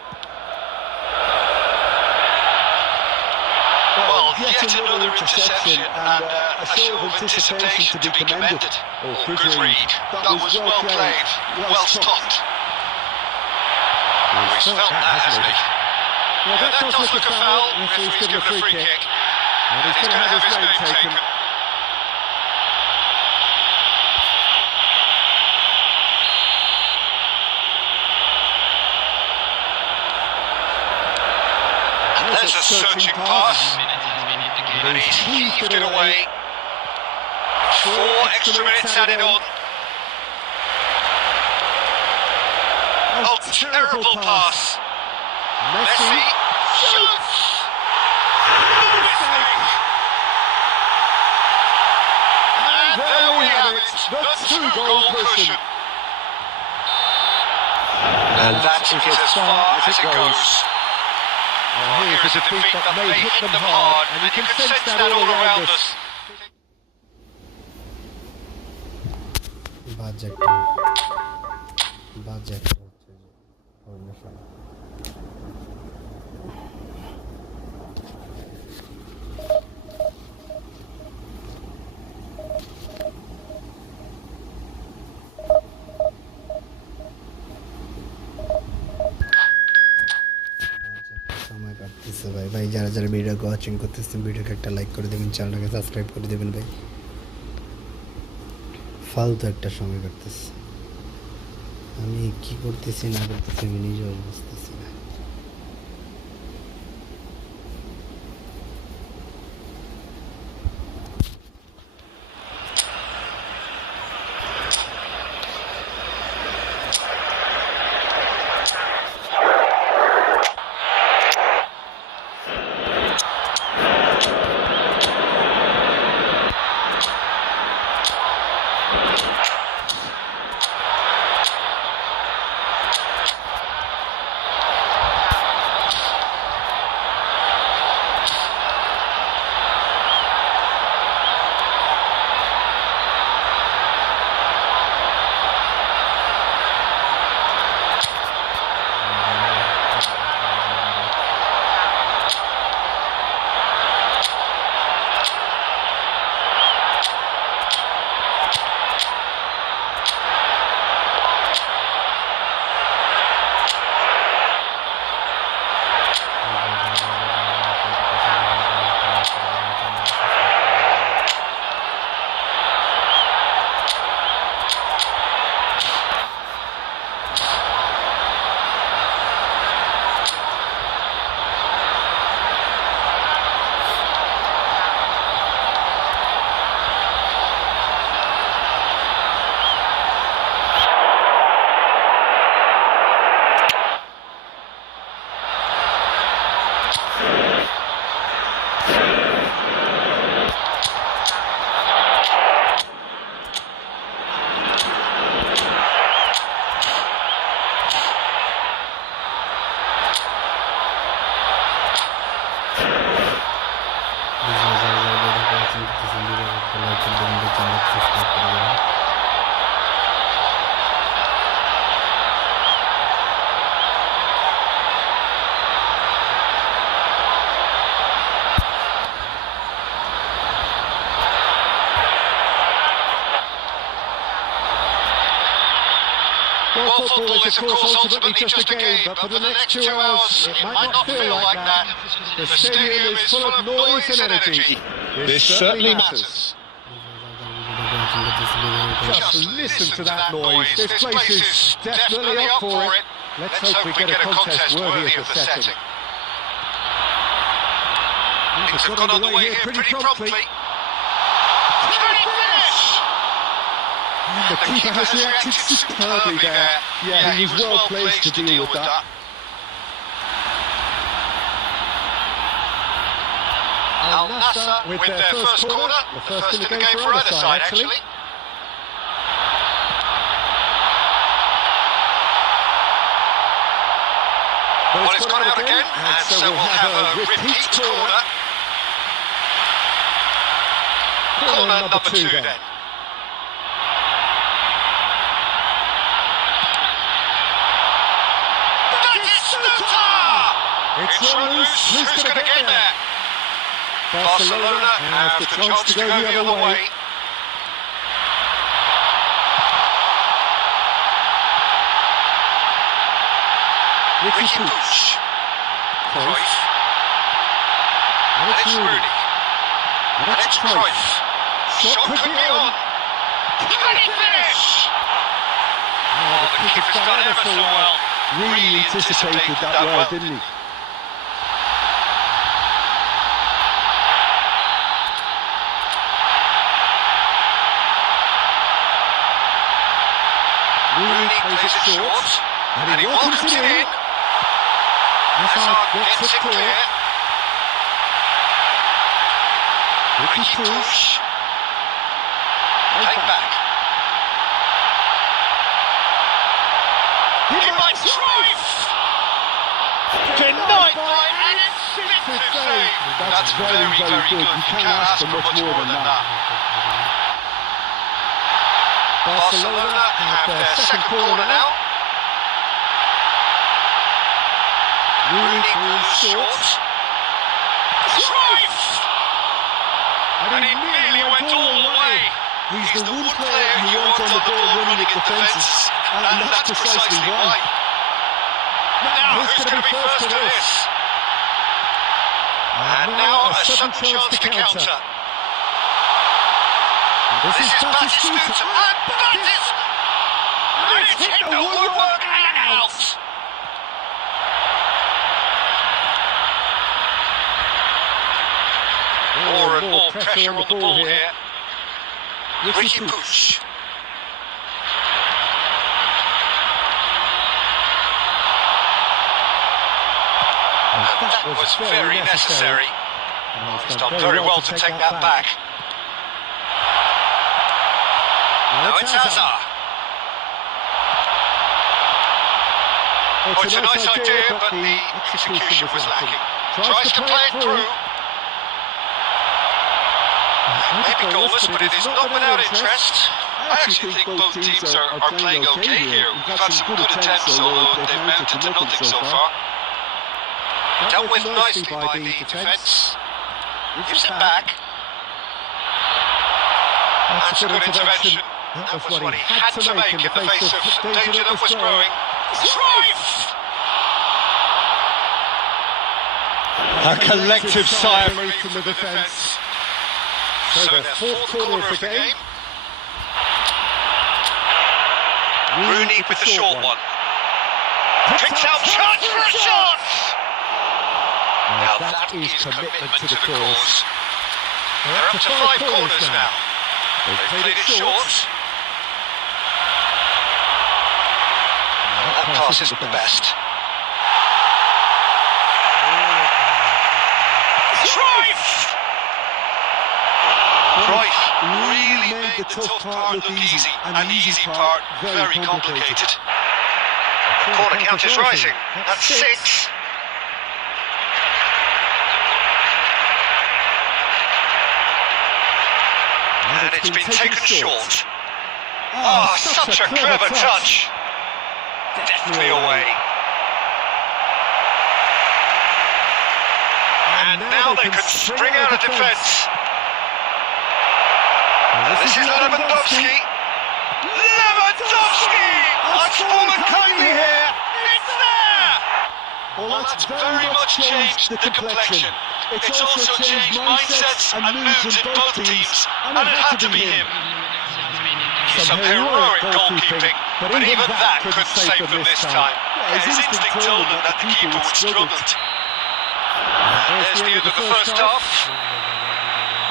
Well, yet another interception and a show of anticipation to be commended. Oh, good read. That was well played, well stopped. He's felt that, hasn't he? Yeah, that does look a foul. Referee's given a free kick. And he's going to have his name taken. There's a searching pass, and he's heaved it away. 4 extra minutes added on. Oh, terrible pass. Messi shoots. No mistake. And there we have it, the 2-goal cushion. And that is as far as it goes. Here is a defeat that may hit them hard, and you can sense that all around us. বাজে একটা হচ্ছে formation. সময় কাটতেছে ভাই যারা যারা ভিডিওকে watching করতেছেন ভিডিওকে একটা লাইক করে দেবেন, চ্যানেলটাকে সাবস্ক্রাইব করে দেবেন ভাই। ফালতু একটা সময় কাটতেছে, আমি কি করতেছি না করতেছি আমি নিজেও বুঝতেছি না। Well, football is of course ultimately just a game, but for the next 2 hours it might not feel like that. The stadium is full of noise and energy. This certainly matters. Just listen to that noise. This place is definitely up for it. Let's hope we get a contest worthy of the setting. Things have got underway here pretty promptly. Can he finish? And the keeper has reacted superbly there. Yeah, he was well placed to deal with that. Al Nassr with their first corner, the first in the game for either side actually. Well, it's gone out again, and so we'll have a repeat corner. Corner number 2 then. It's run loose. Who's going to get there? Barcelona have the chance to go the other way. Ricky Puig. Cruyff. And it's Rooney. And it's Cruyff. Shot could be on. Can he finish? Oh, the keeper's done ever so well. Really anticipated that well, didn't he? Rooney plays it short, and he welcomes it in. Hazard gets it clear. Ricky Puig. Take back. He might Cruyff! Denied by an instinctive save. That's very, very good. You can't ask for much more than that. Barcelona have their second corner now. Rooney goes short. Cruyff! And he nearly went all the way. He's the one player you want on the ball running at defence, and that's precisely why. Now, who's going to be first to this? And now a sudden chance to counter. This is Batistuta, and it's hit the woodwork and out. More and more pressure on the ball here. Ricky Puig. That was very necessary. He's done very well to take that back. Now it's Hazard. Oh, it's a nice idea, but the execution was lacking. Tries to play it through. Maybe goalless, but it is not without interest. I actually think both teams are playing okay here. We've had some good attempts, although they've mounted to nothing so far. Dealt with nicely by the defence. Gives it back. That's a good intervention. That was what he had to make in the face of danger that was growing. Cruyff! A collective sigh of relief from the defence. So their fourth corner of the game. Rooney with the short one. Picks out chance for a shot! Now that is commitment to the cause. They're up to 5 corners now. They've played it short. That pass isn't the best. Cruyff! Cruyff really made the tough part look easy, and the easy part very complicated. The corner count is rising. That's 6. And it's been taken short. Oh, such a clever touch. Deftly away. And now they can spring out of defence. This is Lewandowski. Lewandowski! That's fallen kindly here. It's there! Well, that's very much changed the complexion. It's also changed mindsets and moods in both teams, and it had to be him. Some heroic goalkeeping, but even that couldn't save them this time. His instinct told him that the keeper would struggle. There's the end of the first half.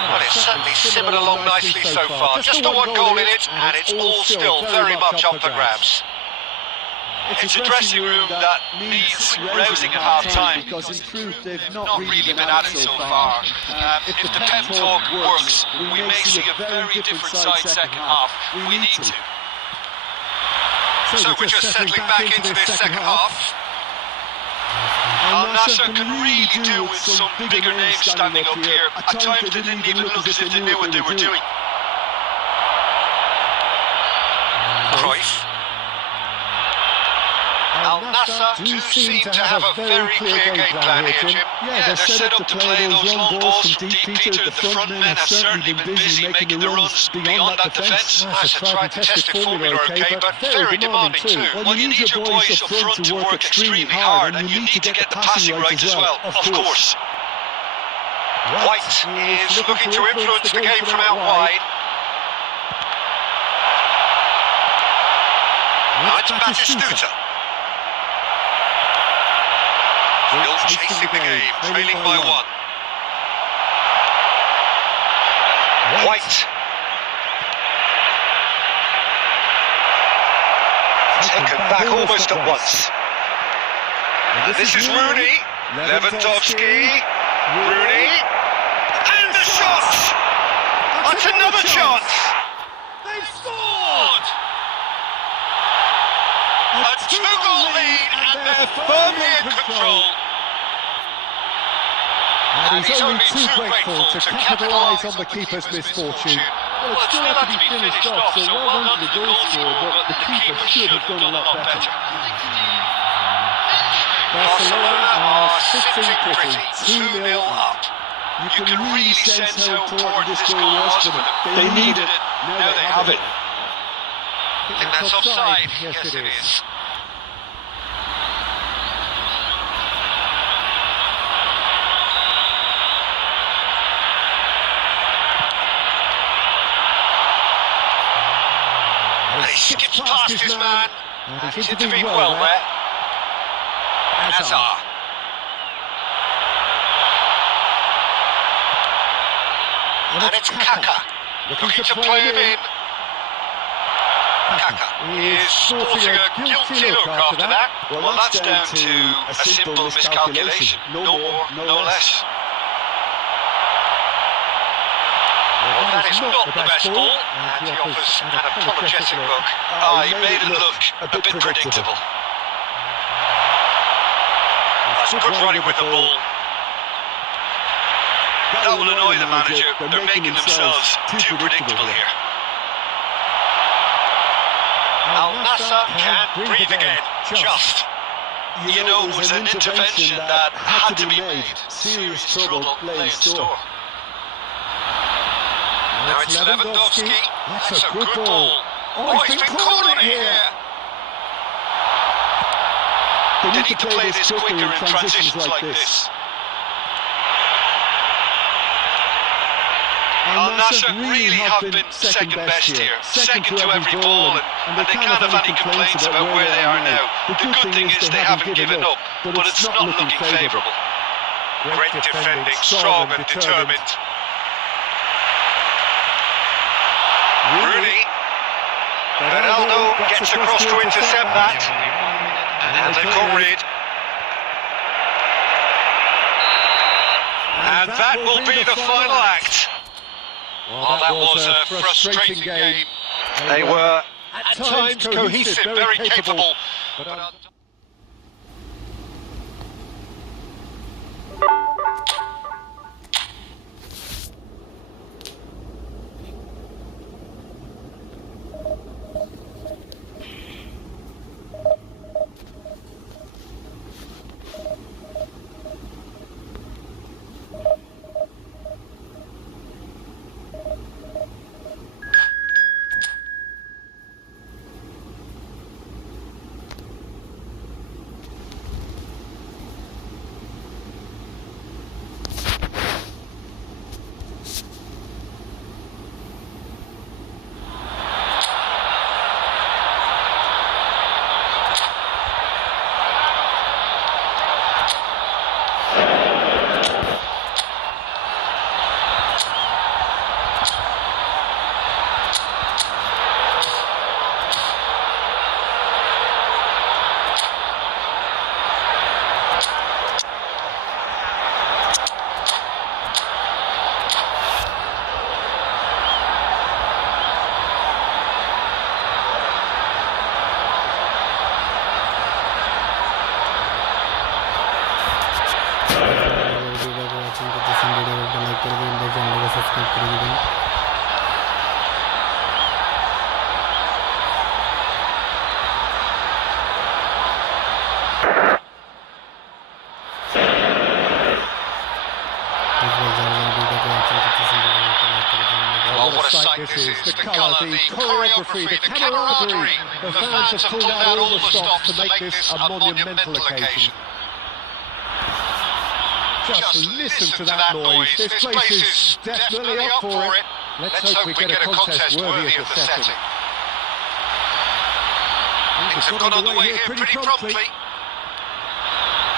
Well, it's certainly simmered along nicely so far. Just the one goal in it, and it's all still very much up for grabs. It's a dressing room that needs rousing at half-time. Because in truth, they've Not really been at it so far. If the pep talk works, we may see a very different side second half. We need to. So we're just settling back into this second half. Al Nassr can really do with some bigger names standing up here. At times they didn't even look as if they knew what they were doing. Cruyff. Al Nassr do seem to have a very clear game plan here, Jim. Yeah, they're set up to play those long balls from deep. Peter, the front men have certainly been busy making the runs beyond that defence. That's a tried and tested formula, okay, but very demanding too. Well, you need your boys up front to work extremely hard, and you need to get the passing right as well, of course. White is looking to influence the game from out wide. Now it's Batistuta. Still chasing the game, trailing by 1. White. Taken back almost at once. And this is Rooney. Lewandowski. Rooney. And the shot! That's another chance! They've scored! A 2-goal lead, and they're firmly in control. And he's only too grateful to capitalise on the keeper's misfortune. Well, it still had to be finished off, so well done to the goal scorer, but the keeper should have done a lot better. Barcelona are sitting pretty, 2-0 up. You can really sense how important this goal was for them. They needed it, now they have it. I think that's offside. Yes, it is. And he skips past his man. He's intervened well there. Hazard. And it's Kaka. Looking to play him in. Kaka is sporting a guilty look after that. Well, that's down to a simple miscalculation. No more, no less. Well, that is not the best ball, and he offers an apologetic look. He made it look a bit predictable. That's good running with the ball. That will annoy the manager. They're making themselves too predictable here. Al Nassr can't breathe again. Just. You know, it was an intervention that had to be made. Serious trouble lay in store. Now it's Lewandowski. That's a good ball. Oh, he's been cornered here. They need to play this quicker in transitions like this. Al Nassr really have been second best here. Second to every ball, and they can't have any complaints about where they are now. The good thing is they haven't given up, but it's not looking favourable. Great defending, strong and determined. Rooney. Ronaldo gets across to intercept that. And they've got rid. And that will be the final act. Well, that was a frustrating game. They were at times cohesive, very capable. But this is the colour, the choreography, the camaraderie. The fans have pulled out all the stops to make this a monumental occasion. Just listen to that noise. This place is definitely up for it. Let's hope we get a contest worthy of the setting. Things have got underway here pretty promptly.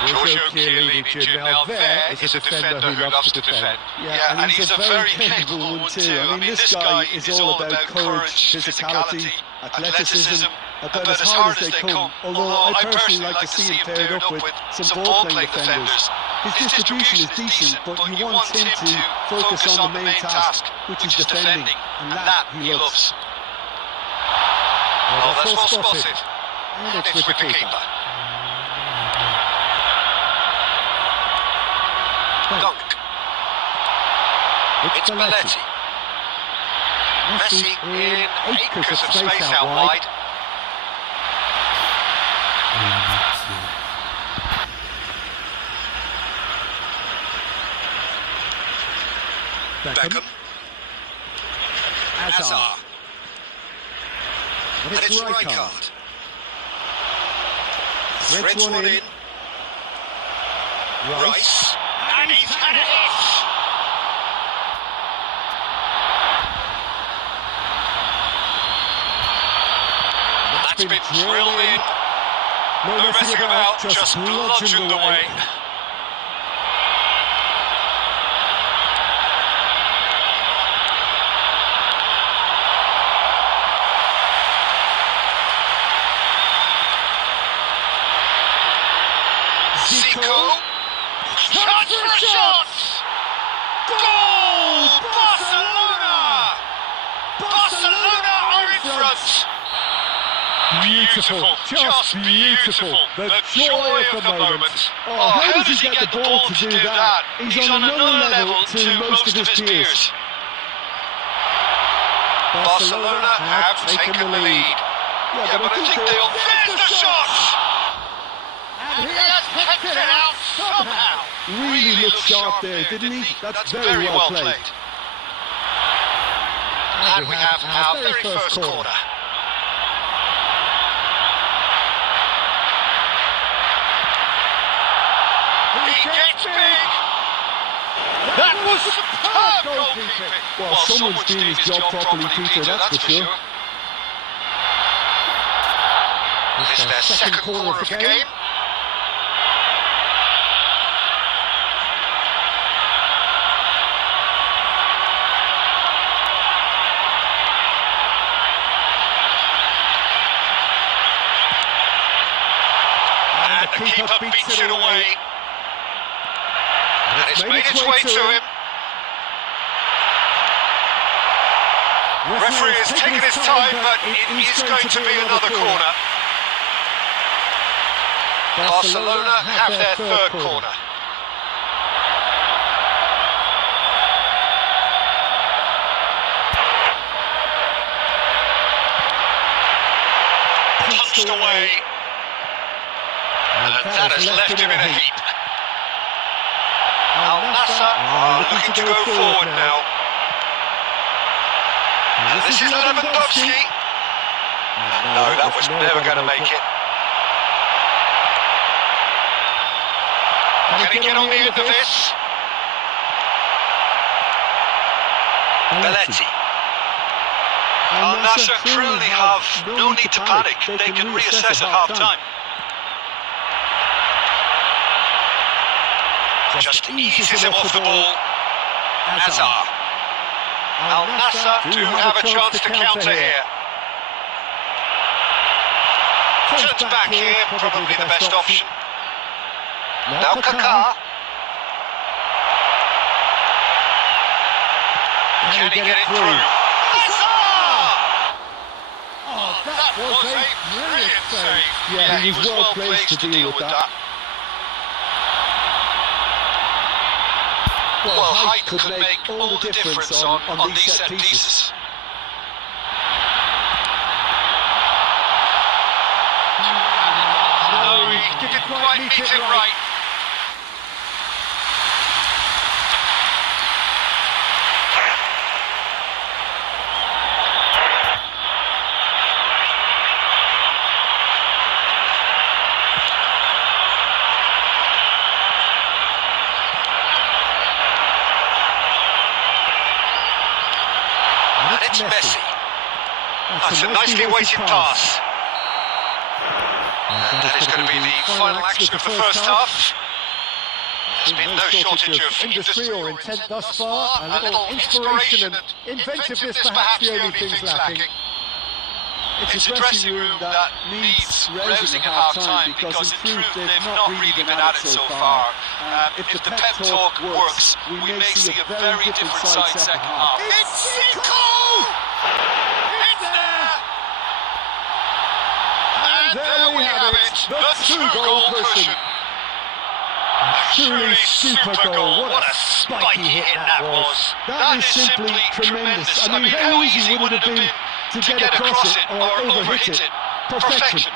Giorgio Chiellini, Jim. Now there is a defender who loves to defend. Yeah, and he's a very capable one too. I mean, this guy is all about courage, physicality, athleticism, about as hard as they come. Although I personally like to see him paired up with some ball-playing defenders. His distribution is decent, but you want him to focus on the main task, which is defending, and that he loves. Well, that's well spotted, and it's with the keeper. Dunk. It's Belletti. Messi in acres of space out wide. Beckham. Hazard. And it's Rijkaard. Threads one in. Rice. And he's had it! That's been drilled in. No messing about, just bludgeoned away. Zico. Chance for a shot! Goal! Barcelona! Barcelona are in front! Beautiful, just beautiful. The joy of the moment. Oh, how does he get the ball to do that? He's on another level to most of his peers. Barcelona have taken the lead. Yeah, but I think they'll... There's the shot! And he has picked it out somehow. Really looked sharp there, didn't he? That's very well played. And we have our very first corner. He gets big. That was superb goalkeeping. Well, someone's doing his job properly, Peter, that's for sure. This is their second corner of the game. And the keeper beats it away. And it's made its way to him. Referee has taken his time, but it is going to be another corner. Barcelona have their third corner. Punched away. And that has left him in a heap. Al Nassr are looking to go forward now. And this is Lewandowski. No, that was never going to make it. Can he get on the end of this? Belletti. Al Nassr truly have no need to panic. They can reassess at half-time. Just eases him off the ball. Hazard. Al Nassr do have a chance to counter here. Turns back here, probably the best option. Now Kaká. Can he get it through? Hazard! Oh, that was a brilliant save. Yeah, he was well placed to deal with that. Well, height could make all the difference on these set pieces. No, he didn't quite meet it right. It's Messi. That's a nicely weighted pass. And that is going to be the final action of the first half. There's been no shortage of industry or intent thus far. A little inspiration and inventiveness perhaps the only things lacking. It's a dressing room that needs rousing at half-time because in truth they've not really been at it so far. If the pep talk works, we may see a very different side second half. It's Zico! It's there! And there we have it, the two-goal cushion. truly super goal. What a spiky hit that was. That is simply tremendous. I mean, how easy would it have been to get across it or overhit it? Perfection.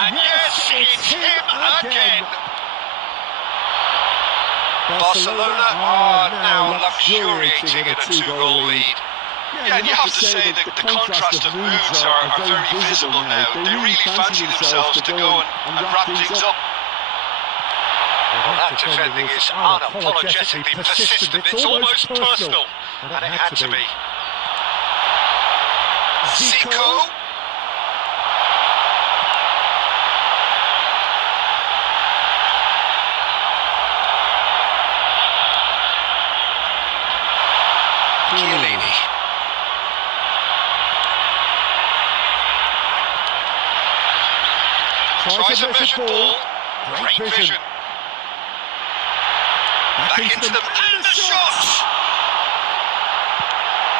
And yes, it's him again. Barcelona are now luxuriating in a 2-goal lead. Yeah, and you have to say that the contrast of moods are very visible now. They really fancy themselves to go and wrap things up. Well, that defending is unapologetically persistent. It's almost personal, and it had to be. Zico. Chiellini. Tries a measured ball. Great vision. Back into them, and the shot!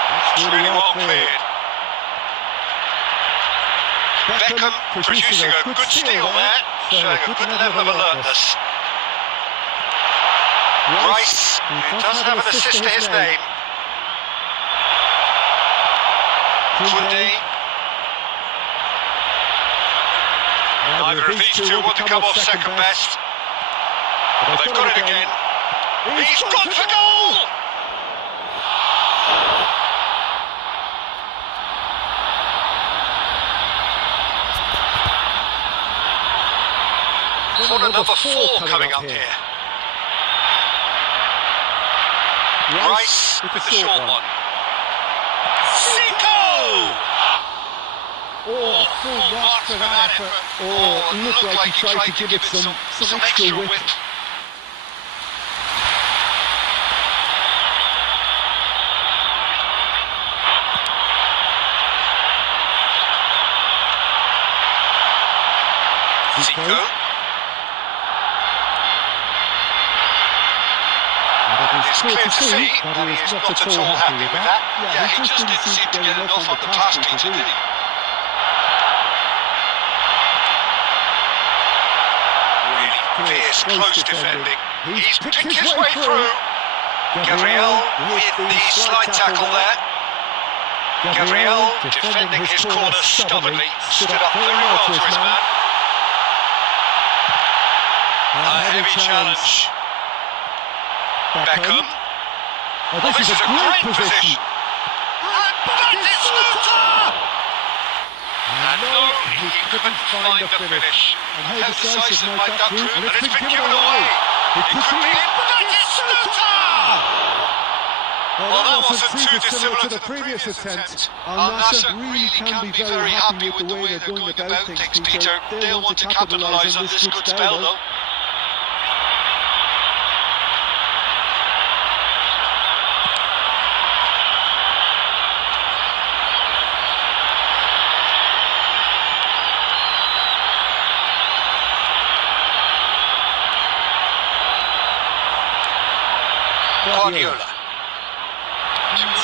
That's really well cleared. Beckham producing a good steal there, showing a good level of alertness. Rice, who does have an assist to his name. Koundé. Neither of these two want to come off second best. But they've got it again. He's gone for goal! Corner number 4 coming up here. Rice with the short one. Zico! Oh, full mark for that effort. Oh, it looked like he tried to give it some extra width. Zico. It's clear to see that he is not at all happy with that. Yeah, he just didn't seem to get enough on the pass meter, did he? Really fierce, close defending. He's picked his way through. Gabriel with the slide tackle there. Gabriel defending his corner stubbornly. Stood up very well for his man. A heavy challenge. Beckham. Oh, this is a great position. And Batistuta! And no, he couldn't find the finish. And how decisive might that prove? And it's been given away. It could be Batistuta! Well, that wasn't too dissimilar to the previous attempt. Al-Nassr really can be very happy with the way they're going about things, Peter. They'll want to capitalise on this good spell, though. Guardiola.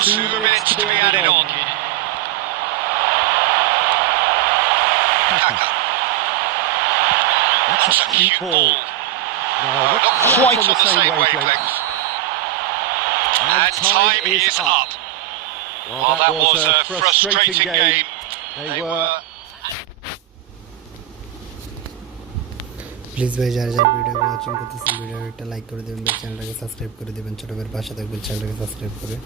2 minutes to be added on. Kaka. That's a cute ball. No, not quite on the same wavelength. And time is up. Well, that was a frustrating game. They were... please ভাই যারা যারা video watching করতেছেন ভিডিওটা like করে দেবেন, চ্যানেলটাকে subscribe করে দেবেন, ছোট ভাইয়ের পাশে থাকবেন, চ্যানেলটাকে সাবস্ক্রাইব করে।